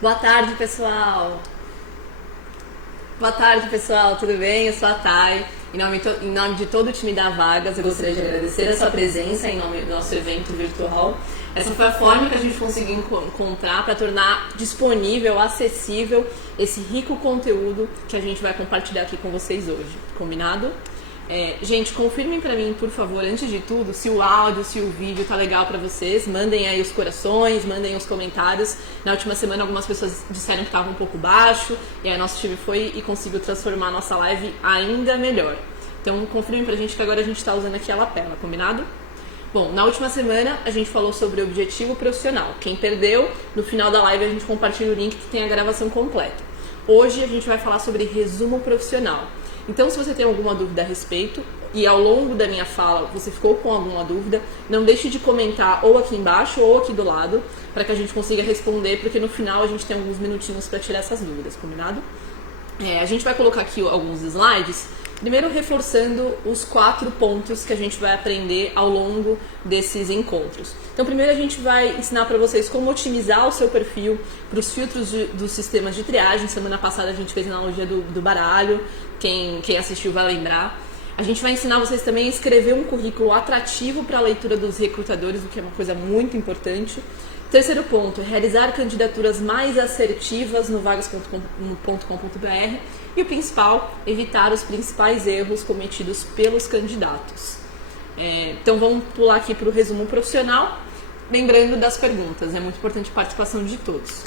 Boa tarde, pessoal! Boa tarde, pessoal, tudo bem? Eu sou a Thay. Em nome de todo o time da Vagas, eu gostaria de agradecer a sua presença em nome do nosso evento virtual. Essa foi a forma que a gente conseguiu encontrar para tornar disponível, acessível esse rico conteúdo que a gente vai compartilhar aqui com vocês hoje. Combinado? Gente, confirmem para mim, por favor, antes de tudo, se o áudio, se o vídeo tá legal para vocês. Mandem aí os corações, mandem os comentários. Na última semana algumas pessoas disseram que estava um pouco baixo, e aí nosso time foi e conseguiu transformar a nossa live ainda melhor. Então confirmem pra gente que agora a gente está usando aqui a lapela, combinado? Bom, na última semana a gente falou sobre objetivo profissional. Quem perdeu, no final da live a gente compartilha o link que tem a gravação completa. Hoje a gente vai falar sobre resumo profissional. Então, se você tem alguma dúvida a respeito e ao longo da minha fala você ficou com alguma dúvida, não deixe de comentar ou aqui embaixo ou aqui do lado para que a gente consiga responder, porque no final a gente tem alguns minutinhos para tirar essas dúvidas, combinado? A gente vai colocar aqui alguns slides, primeiro reforçando os 4 pontos que a gente vai aprender ao longo desses encontros. Então, primeiro a gente vai ensinar para vocês como otimizar o seu perfil para os filtros dos sistemas de triagem. Semana passada a gente fez a analogia do baralho, quem assistiu vai lembrar. A gente vai ensinar vocês também a escrever um currículo atrativo para a leitura dos recrutadores, o que é uma coisa muito importante. Terceiro ponto, realizar candidaturas mais assertivas no vagas.com.br. E o principal, evitar os principais erros cometidos pelos candidatos. Então vamos pular aqui para o resumo profissional, lembrando das perguntas, é muito importante a participação de todos.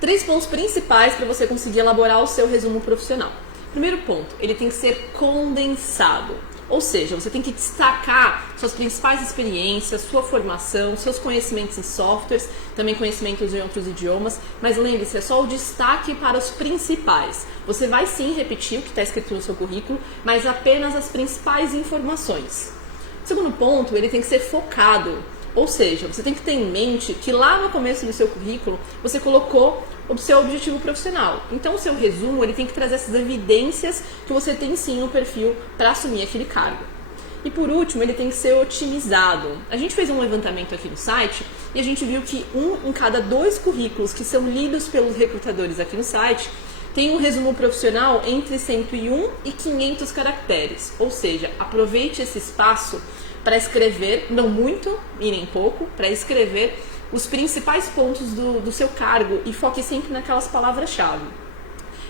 3 pontos principais para você conseguir elaborar o seu resumo profissional. Primeiro ponto, ele tem que ser condensado. Ou seja, você tem que destacar suas principais experiências, sua formação, seus conhecimentos em softwares, também conhecimentos em outros idiomas, mas lembre-se, é só o destaque para os principais. Você vai sim repetir o que está escrito no seu currículo, mas apenas as principais informações. Segundo ponto, ele tem que ser focado. Ou seja, você tem que ter em mente que lá no começo do seu currículo você colocou o seu objetivo profissional. Então o seu resumo ele tem que trazer essas evidências que você tem sim no perfil para assumir aquele cargo. E por último, ele tem que ser otimizado. A gente fez um levantamento aqui no site e a gente viu que 1 em cada 2 currículos que são lidos pelos recrutadores aqui no site tem um resumo profissional entre 101 e 500 caracteres. Ou seja, aproveite esse espaço para escrever, não muito e nem pouco, para escrever os principais pontos do seu cargo e foque sempre naquelas palavras-chave.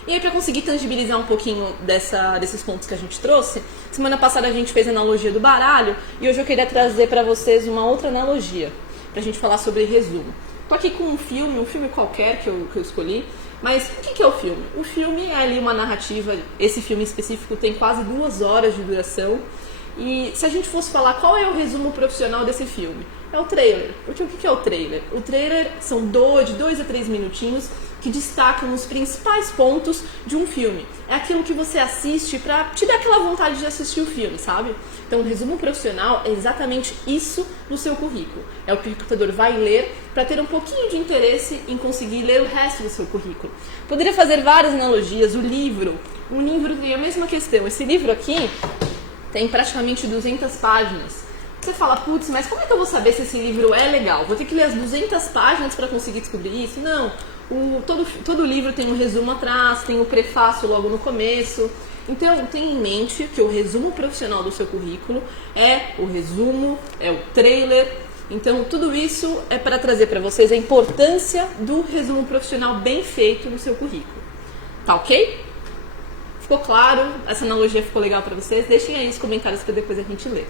E aí, para conseguir tangibilizar um pouquinho desses pontos que a gente trouxe, semana passada a gente fez a analogia do baralho e hoje eu queria trazer para vocês uma outra analogia, para a gente falar sobre resumo. Estou aqui com um filme qualquer que eu escolhi, mas o que é o filme? O filme é ali uma narrativa, esse filme específico tem quase 2 horas de duração. E se a gente fosse falar qual é o resumo profissional desse filme, é o trailer. Porque o que é o trailer? O trailer são de 2 a 3 minutinhos que destacam os principais pontos de um filme. É aquilo que você assiste pra te dar aquela vontade de assistir o filme, sabe? Então o resumo profissional é exatamente isso no seu currículo. É o que o recrutador vai ler para ter um pouquinho de interesse em conseguir ler o resto do seu currículo. Poderia fazer várias analogias. Um livro tem a mesma questão. Esse livro aqui tem praticamente 200 páginas. Você fala, putz, mas como é que eu vou saber se esse livro é legal? Vou ter que ler as 200 páginas para conseguir descobrir isso? Não. Todo livro tem um resumo atrás, tem o prefácio logo no começo. Então, tenha em mente que o resumo profissional do seu currículo é o resumo, é o trailer. Então, tudo isso é para trazer para vocês a importância do resumo profissional bem feito no seu currículo. Tá ok? Ficou claro? Essa analogia ficou legal para vocês? Deixem aí nos comentários para depois a gente ler.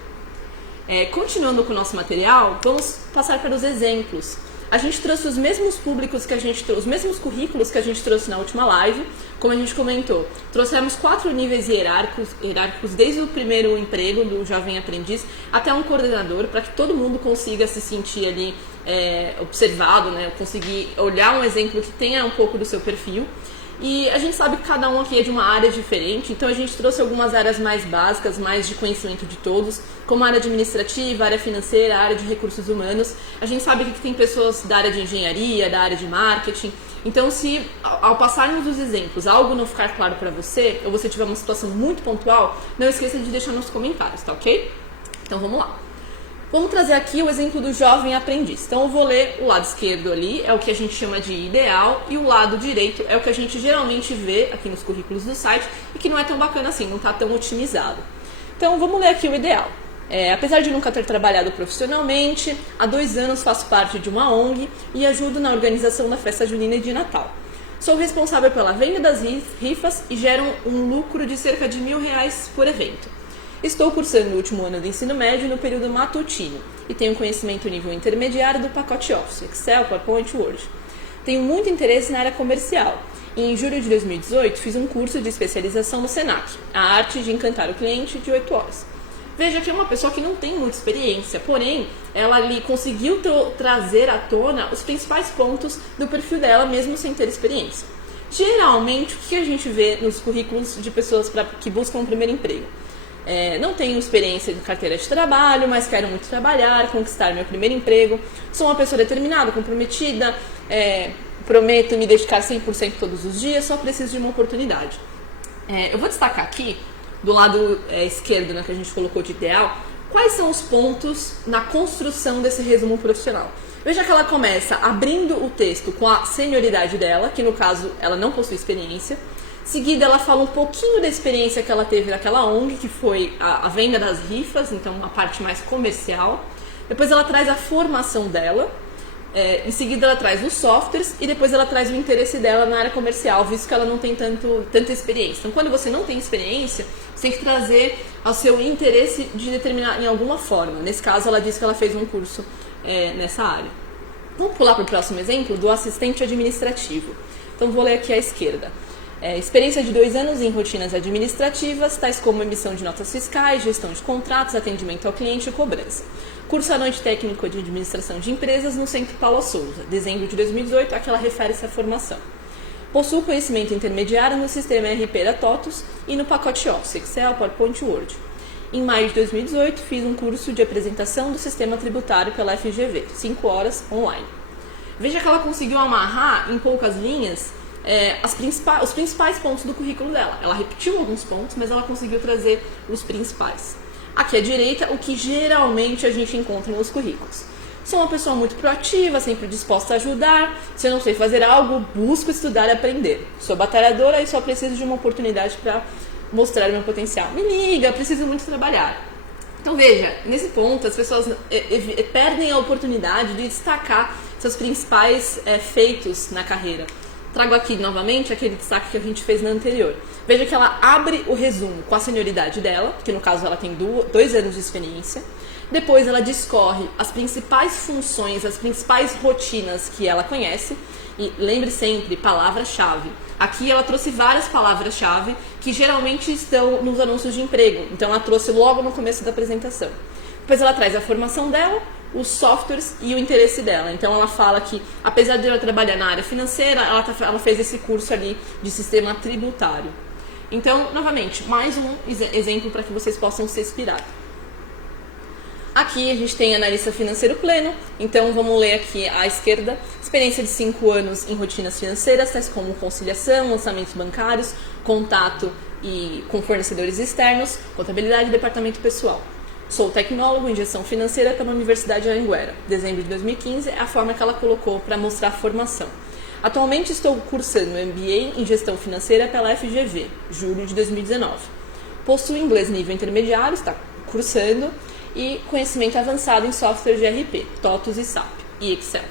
Continuando com o nosso material, vamos passar para os exemplos. A gente trouxe os mesmos públicos que a gente trouxe, os mesmos currículos que a gente trouxe na última live, como a gente comentou. Trouxemos 4 níveis hierárquicos desde o primeiro emprego do jovem aprendiz até um coordenador, para que todo mundo consiga se sentir ali observado, né? Conseguir olhar um exemplo que tenha um pouco do seu perfil. E a gente sabe que cada um aqui é de uma área diferente, então a gente trouxe algumas áreas mais básicas, mais de conhecimento de todos, como a área administrativa, a área financeira, a área de recursos humanos. A gente sabe que tem pessoas da área de engenharia, da área de marketing. Então, se ao passarmos os exemplos algo não ficar claro para você, ou você tiver uma situação muito pontual, não esqueça de deixar nos comentários, tá ok? Então vamos lá. Vamos trazer aqui o exemplo do jovem aprendiz. Então eu vou ler o lado esquerdo ali, é o que a gente chama de ideal, e o lado direito é o que a gente geralmente vê aqui nos currículos do site e que não é tão bacana assim, não está tão otimizado. Então vamos ler aqui o ideal. Apesar de nunca ter trabalhado profissionalmente, há 2 anos faço parte de uma ONG e ajudo na organização da festa junina e de Natal. Sou responsável pela venda das rifas e gero um lucro de cerca de R$1.000 por evento. Estou cursando o último ano do ensino médio no período matutino e tenho conhecimento nível intermediário do pacote Office, Excel, PowerPoint, Word. Tenho muito interesse na área comercial e em julho de 2018 fiz um curso de especialização no Senac, a arte de encantar o cliente, de 8 horas. Veja que é uma pessoa que não tem muita experiência, porém ela ali conseguiu trazer à tona os principais pontos do perfil dela mesmo sem ter experiência. Geralmente, o que a gente vê nos currículos de pessoas que buscam um primeiro emprego? Não tenho experiência de carteira de trabalho, mas quero muito trabalhar, conquistar meu primeiro emprego. Sou uma pessoa determinada, comprometida, prometo me dedicar 100% todos os dias, só preciso de uma oportunidade. Eu vou destacar aqui, do lado esquerdo, né, que a gente colocou de ideal, quais são os pontos na construção desse resumo profissional. Veja que ela começa abrindo o texto com a senioridade dela, que no caso ela não possui experiência. Seguida, ela fala um pouquinho da experiência que ela teve naquela ONG, que foi a venda das rifas, então uma parte mais comercial. Depois ela traz a formação dela, em seguida ela traz os softwares e depois ela traz o interesse dela na área comercial, visto que ela não tem tanta experiência. Então, quando você não tem experiência, você tem que trazer o seu interesse de determinar em alguma forma. Nesse caso, ela disse que ela fez um curso nessa área. Vamos pular para o próximo exemplo do assistente administrativo. Então, vou ler aqui à esquerda. Experiência de 2 anos em rotinas administrativas, tais como emissão de notas fiscais, gestão de contratos, atendimento ao cliente e cobrança. Curso à noite técnico de administração de empresas no Centro Paula Souza, dezembro de 2018, a que ela refere-se à formação. Possuo conhecimento intermediário no sistema ERP da TOTUS e no pacote Office, Excel, PowerPoint e Word. Em maio de 2018, fiz um curso de apresentação do sistema tributário pela FGV, 5 horas online. Veja que ela conseguiu amarrar em poucas linhas os principais pontos do currículo dela. Ela repetiu alguns pontos, mas ela conseguiu trazer os principais. Aqui à direita, o que geralmente a gente encontra nos currículos. Sou uma pessoa muito proativa, sempre disposta a ajudar. Se eu não sei fazer algo, busco estudar e aprender. Sou batalhadora e só preciso de uma oportunidade para mostrar o meu potencial. Me liga, preciso muito trabalhar. Então veja, nesse ponto as pessoas perdem a oportunidade de destacar seus principais feitos na carreira. Trago aqui novamente aquele destaque que a gente fez na anterior. Veja que ela abre o resumo com a senioridade dela, que no caso ela tem 2 anos de experiência. Depois ela discorre as principais funções, as principais rotinas que ela conhece. E lembre sempre, palavra-chave. Aqui ela trouxe várias palavras-chave que geralmente estão nos anúncios de emprego. Então ela trouxe logo no começo da apresentação. Depois ela traz a formação dela, os softwares e o interesse dela. Então ela fala que, apesar de ela trabalhar na área financeira, ela fez esse curso ali de sistema tributário. Então, novamente, mais um exemplo para que vocês possam se inspirar. Aqui a gente tem analista financeiro pleno, então vamos ler aqui à esquerda. Experiência de 5 anos em rotinas financeiras, tais como conciliação, lançamentos bancários, contato com fornecedores externos, contabilidade e departamento pessoal. Sou tecnólogo em gestão financeira pela Universidade de Anhanguera. Dezembro de 2015 é a forma que ela colocou para mostrar a formação. Atualmente estou cursando MBA em gestão financeira pela FGV, julho de 2019. Possuo inglês nível intermediário, está cursando, e conhecimento avançado em software de ERP, TOTUS e SAP, e Excel.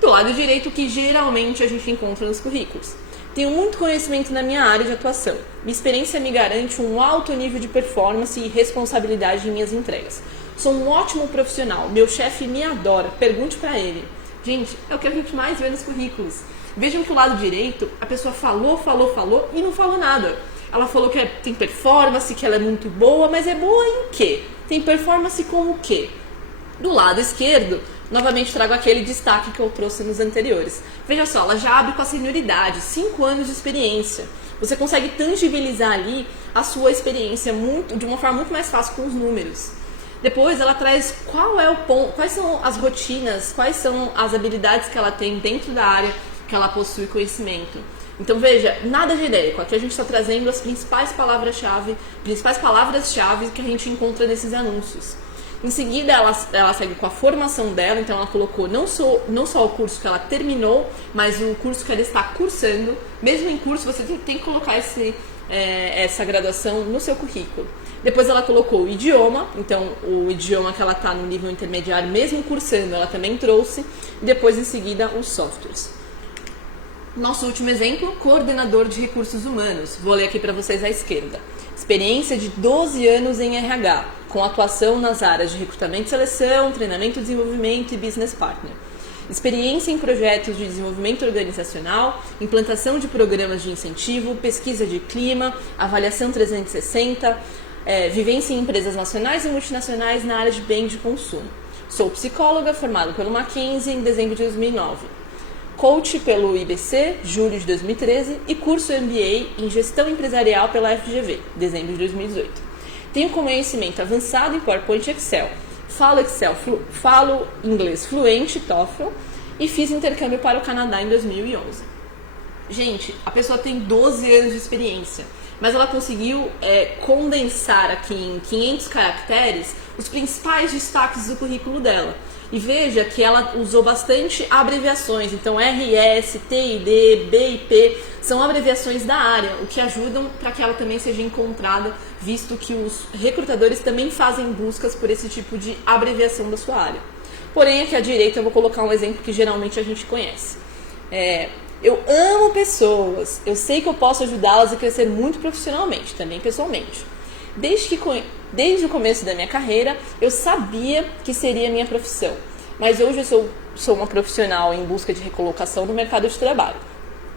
Do lado direito, o que geralmente a gente encontra nos currículos. Tenho muito conhecimento na minha área de atuação. Minha experiência me garante um alto nível de performance e responsabilidade em minhas entregas. Sou um ótimo profissional, meu chefe me adora, pergunte para ele. Gente, é o que a gente mais vê nos currículos. Vejam que o lado direito, a pessoa falou e não falou nada. Ela falou que tem performance, que ela é muito boa, mas é boa em quê? Tem performance com o quê? Do lado esquerdo, novamente trago aquele destaque que eu trouxe nos anteriores. Veja só, ela já abre com a senioridade, 5 anos de experiência. Você consegue tangibilizar ali a sua experiência de uma forma muito mais fácil com os números. Depois ela traz quais são as rotinas, quais são as habilidades que ela tem dentro da área que ela possui conhecimento. Então veja, nada genérico, aqui a gente está trazendo as principais palavras-chave que a gente encontra nesses anúncios. Em seguida, ela segue com a formação dela, então ela colocou não só o curso que ela terminou, mas o curso que ela está cursando. Mesmo em curso, você tem que colocar essa graduação no seu currículo. Depois ela colocou o idioma, então o idioma que ela está no nível intermediário, mesmo cursando, ela também trouxe. E depois, em seguida, os softwares. Nosso último exemplo, coordenador de recursos humanos. Vou ler aqui para vocês à esquerda. Experiência de 12 anos em RH, com atuação nas áreas de recrutamento e seleção, treinamento, desenvolvimento e business partner. Experiência em projetos de desenvolvimento organizacional, implantação de programas de incentivo, pesquisa de clima, avaliação 360, vivência em empresas nacionais e multinacionais na área de bem de consumo. Sou psicóloga, formada pelo Mackenzie em dezembro de 2009. Coach pelo IBC, julho de 2013, e curso MBA em Gestão Empresarial pela FGV, dezembro de 2018. Tenho conhecimento avançado em PowerPoint e Excel. Falo inglês fluente, TOEFL, e fiz intercâmbio para o Canadá em 2011. Gente, a pessoa tem 12 anos de experiência, mas ela conseguiu condensar aqui em 500 caracteres os principais destaques do currículo dela. E veja que ela usou bastante abreviações, então RS, TID, BIP, são abreviações da área, o que ajudam para que ela também seja encontrada, visto que os recrutadores também fazem buscas por esse tipo de abreviação da sua área. Porém, aqui à direita eu vou colocar um exemplo que geralmente a gente conhece. Eu amo pessoas, eu sei que eu posso ajudá-las a crescer muito profissionalmente, também pessoalmente. Desde o começo da minha carreira, eu sabia que seria a minha profissão, mas hoje eu sou uma profissional em busca de recolocação no mercado de trabalho.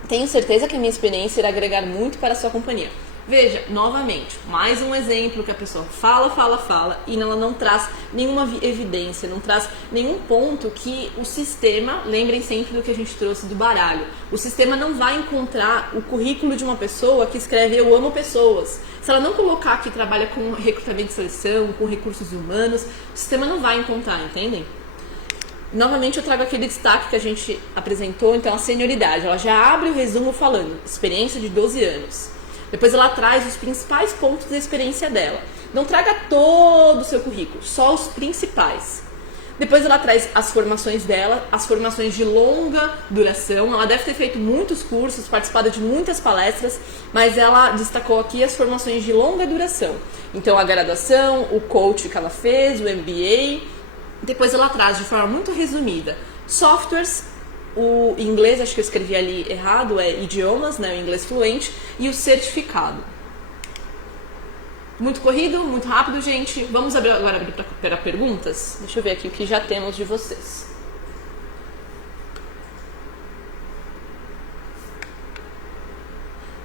Tenho certeza que a minha experiência irá agregar muito para a sua companhia. Veja, novamente, mais um exemplo que a pessoa fala e ela não traz nenhuma evidência, não traz nenhum ponto que o sistema, lembrem sempre do que a gente trouxe do baralho, o sistema não vai encontrar o currículo de uma pessoa que escreve eu amo pessoas. Se ela não colocar que trabalha com recrutamento e seleção, com recursos humanos, o sistema não vai encontrar, entendem? Novamente eu trago aquele destaque que a gente apresentou, então a senioridade, ela já abre o resumo falando experiência de 12 anos. Depois ela traz os principais pontos da experiência dela. Não traga todo o seu currículo, só os principais. Depois ela traz as formações dela, as formações de longa duração. Ela deve ter feito muitos cursos, participado de muitas palestras, mas ela destacou aqui as formações de longa duração. Então a graduação, o coach que ela fez, o MBA. Depois ela traz de forma muito resumida softwares, o inglês, acho que eu escrevi ali errado, idiomas, né, o inglês fluente, e o certificado. Muito corrido, muito rápido, gente. Vamos agora abrir para perguntas? Deixa eu ver aqui o que já temos de vocês.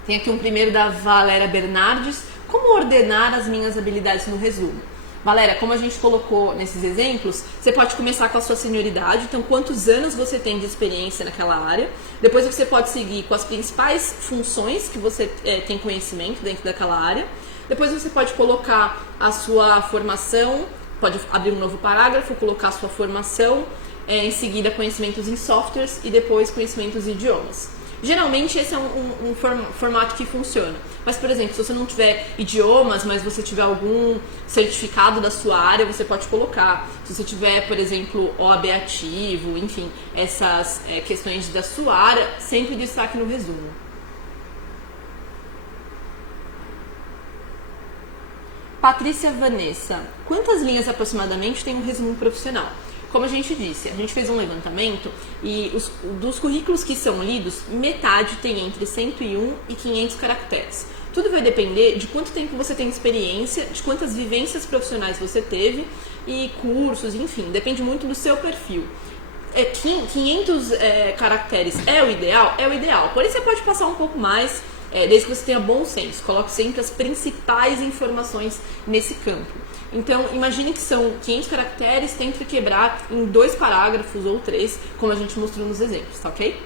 Tem aqui um primeiro da Valéria Bernardes. Como ordenar as minhas habilidades no resumo? Valéria, como a gente colocou nesses exemplos, você pode começar com a sua senioridade, então quantos anos você tem de experiência naquela área. Depois você pode seguir com as principais funções que você tem conhecimento dentro daquela área. Depois você pode colocar a sua formação, pode abrir um novo parágrafo, colocar a sua formação, em seguida conhecimentos em softwares e depois conhecimentos em idiomas. Geralmente esse é um formato que funciona. Mas, por exemplo, se você não tiver idiomas, mas você tiver algum certificado da sua área, você pode colocar. Se você tiver, por exemplo, OAB ativo, enfim, essas questões da sua área, sempre destaque no resumo. Patrícia Vanessa, quantas linhas aproximadamente tem um resumo profissional? Como a gente disse, a gente fez um levantamento e dos currículos que são lidos, metade tem entre 101 e 500 caracteres. Tudo vai depender de quanto tempo você tem experiência, de quantas vivências profissionais você teve e cursos, enfim, depende muito do seu perfil. 500 caracteres é o ideal? É o ideal. Porém, você pode passar um pouco mais, desde que você tenha bom senso. Coloque sempre as principais informações nesse campo. Então, imagine que são 500 caracteres, tente quebrar em 2 parágrafos ou 3, como a gente mostrou nos exemplos, tá ok?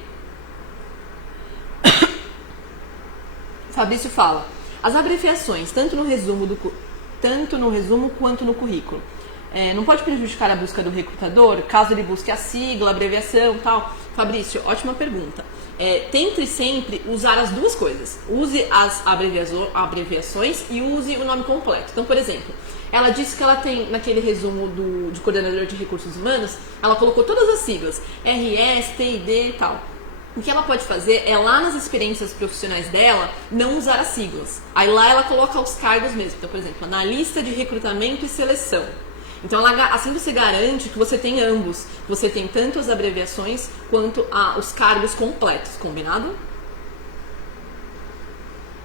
Fabrício fala, as abreviações, tanto no resumo quanto no currículo, não pode prejudicar a busca do recrutador, caso ele busque a sigla, a abreviação e tal? Fabrício, ótima pergunta. Tente sempre usar as duas coisas. Use as abreviações e use o nome completo. Então, por exemplo, ela disse que ela tem, naquele resumo de coordenador de recursos humanos, ela colocou todas as siglas, RS, TID e tal. O que ela pode fazer é, lá nas experiências profissionais dela, não usar as siglas. Aí lá ela coloca os cargos mesmo. Então, por exemplo, analista de recrutamento e seleção. Então, assim você garante que você tem ambos. Que você tem tanto as abreviações quanto os cargos completos. Combinado?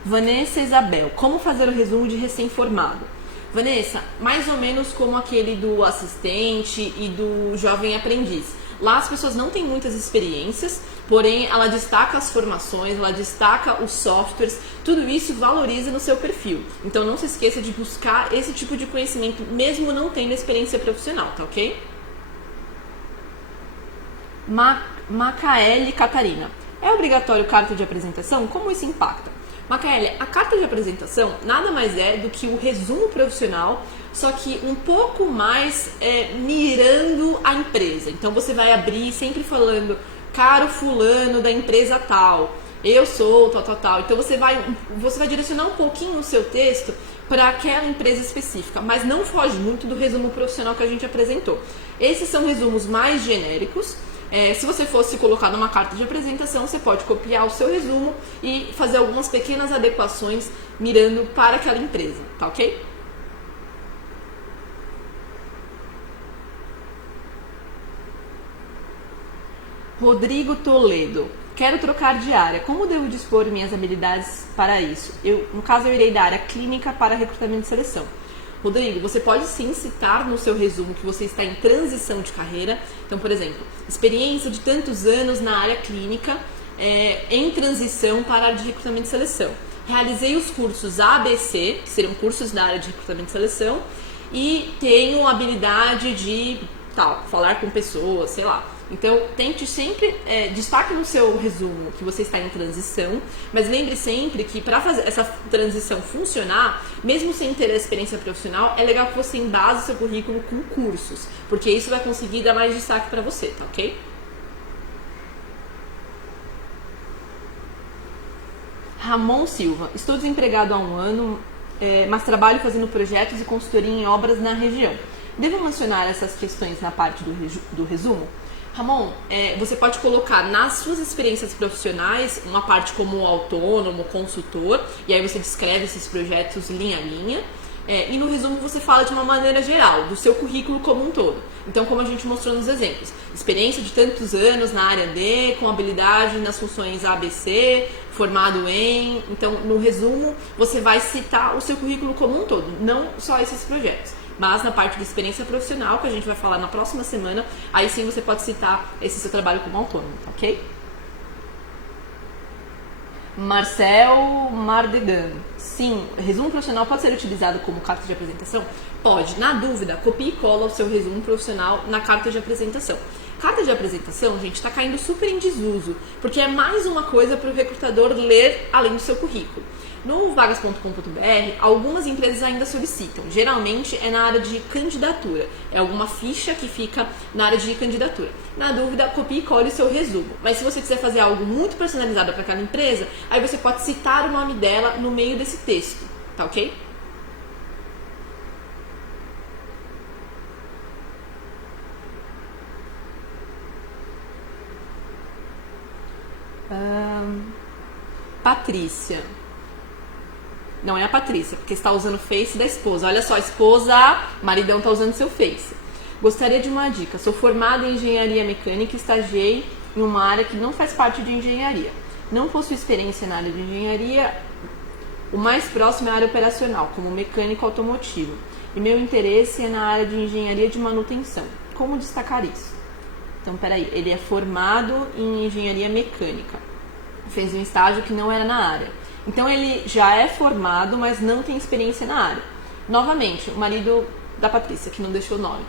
Vanessa Isabel, como fazer o resumo de recém-formado? Vanessa, mais ou menos como aquele do assistente e do jovem aprendiz. Lá as pessoas não têm muitas experiências, porém ela destaca as formações, ela destaca os softwares, tudo isso valoriza no seu perfil. Então não se esqueça de buscar esse tipo de conhecimento, mesmo não tendo experiência profissional, tá ok? Macaele Catarina, é obrigatório carta de apresentação? Como isso impacta? Macaele, a carta de apresentação nada mais é do que o resumo profissional, só que um pouco mais mirando a empresa. Então você vai abrir sempre falando, caro fulano da empresa tal, eu sou tal. Então você vai direcionar um pouquinho o seu texto para aquela empresa específica, mas não foge muito do resumo profissional que a gente apresentou. Esses são resumos mais genéricos. Se você fosse colocar numa carta de apresentação, você pode copiar o seu resumo e fazer algumas pequenas adequações mirando para aquela empresa, tá ok? Rodrigo Toledo, quero trocar de área, como devo dispor minhas habilidades para isso? No caso, eu irei da área clínica para recrutamento e seleção. Rodrigo, você pode sim citar no seu resumo que você está em transição de carreira. Então, por exemplo, experiência de tantos anos na área clínica, em transição para a área de recrutamento e seleção. Realizei os cursos ABC, que seriam cursos da área de recrutamento e seleção, e tenho habilidade de falar com pessoas, sei lá. Então, tente sempre, destaque no seu resumo que você está em transição, mas lembre sempre que para fazer essa transição funcionar, mesmo sem ter a experiência profissional, é legal que você embase o seu currículo com cursos, porque isso vai conseguir dar mais destaque para você, tá ok? Ramon Silva, estou desempregado há 1 ano, mas trabalho fazendo projetos e consultoria em obras na região. Devo mencionar essas questões na parte do resumo? Ramon, você pode colocar nas suas experiências profissionais uma parte como autônomo, consultor, e aí você descreve esses projetos linha a linha, e no resumo você fala de uma maneira geral, do seu currículo como um todo. Então, como a gente mostrou nos exemplos, experiência de tantos anos na área D, com habilidade nas funções ABC, formado em... Então, no resumo, você vai citar o seu currículo como um todo, não só esses projetos. Mas na parte de experiência profissional, que a gente vai falar na próxima semana, aí sim você pode citar esse seu trabalho como autônomo, tá ok? Marcel Mardegan. Sim, resumo profissional pode ser utilizado como carta de apresentação? Pode. Na dúvida, copie e cola o seu resumo profissional na carta de apresentação. Carta de apresentação, gente, está caindo super em desuso, porque é mais uma coisa para o recrutador ler além do seu currículo. No vagas.com.br, algumas empresas ainda solicitam. Geralmente é na área de candidatura. É alguma ficha que fica na área de candidatura. Na dúvida, copie e cole o seu resumo. Mas se você quiser fazer algo muito personalizado para cada empresa, aí você pode citar o nome dela no meio desse texto. Tá ok? Patrícia. Não é a Patrícia, porque está usando o Face da esposa. Olha só, a esposa, maridão está usando seu Face. Gostaria de uma dica. Sou formada em engenharia mecânica e estagiei em uma área que não faz parte de engenharia. Não possuo experiência na área de engenharia. O mais próximo é a área operacional, como mecânico automotivo. E meu interesse é na área de engenharia de manutenção. Como destacar isso? Então, peraí, ele é formado em engenharia mecânica. Fez um estágio que não era na área. Então ele já é formado, mas não tem experiência na área. Novamente, o marido da Patrícia, que não deixou o nome.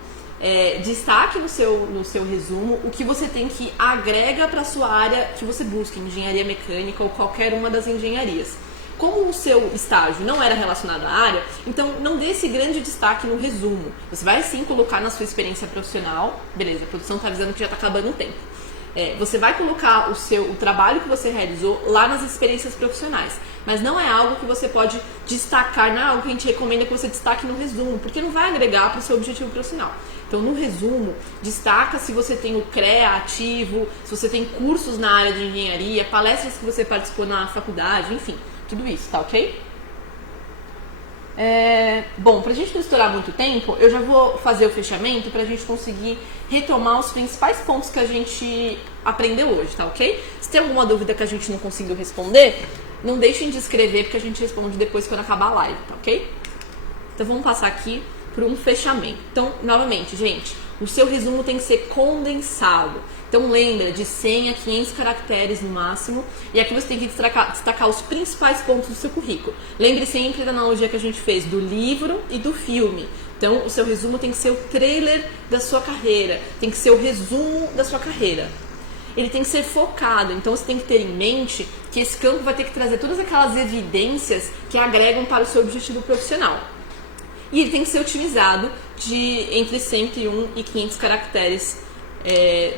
Destaque no seu resumo o que você tem que agrega para a sua área que você busca, engenharia mecânica ou qualquer uma das engenharias. Como o seu estágio não era relacionado à área, então não dê esse grande destaque no resumo. Você vai sim colocar na sua experiência profissional. Beleza, a produção está avisando que já está acabando o tempo. Você vai colocar o trabalho que você realizou lá nas experiências profissionais, mas não é algo que você pode destacar, não é algo que a gente recomenda que você destaque no resumo, porque não vai agregar para o seu objetivo profissional. Então, no resumo, destaca se você tem o CREA ativo, se você tem cursos na área de engenharia, palestras que você participou na faculdade, enfim, tudo isso, tá ok? Bom, pra gente não estourar muito tempo, eu já vou fazer o fechamento pra gente conseguir retomar os principais pontos que a gente aprendeu hoje, tá ok? Se tem alguma dúvida que a gente não conseguiu responder, não deixem de escrever porque a gente responde depois quando acabar a live, tá ok? Então vamos passar aqui para um fechamento. Então, novamente, gente, o seu resumo tem que ser condensado. Então lembra, de 100 a 500 caracteres no máximo, e aqui você tem que destacar os principais pontos do seu currículo. Lembre sempre da analogia que a gente fez do livro e do filme. Então o seu resumo tem que ser o trailer da sua carreira, tem que ser o resumo da sua carreira. Ele tem que ser focado, então você tem que ter em mente que esse campo vai ter que trazer todas aquelas evidências que agregam para o seu objetivo profissional. E ele tem que ser otimizado de entre 101 e 500 caracteres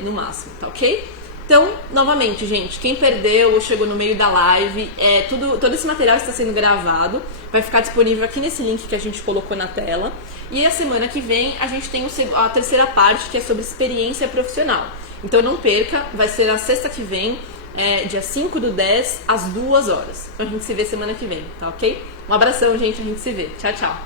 no máximo, tá ok? Então, novamente, gente, quem perdeu ou chegou no meio da live, todo esse material está sendo gravado, vai ficar disponível aqui nesse link que a gente colocou na tela. E a semana que vem a gente tem a terceira parte, que é sobre experiência profissional. Então não perca, vai ser na sexta que vem, dia 5/10, às 2 horas. Então a gente se vê semana que vem, tá ok? Um abração, gente, a gente se vê. Tchau, tchau.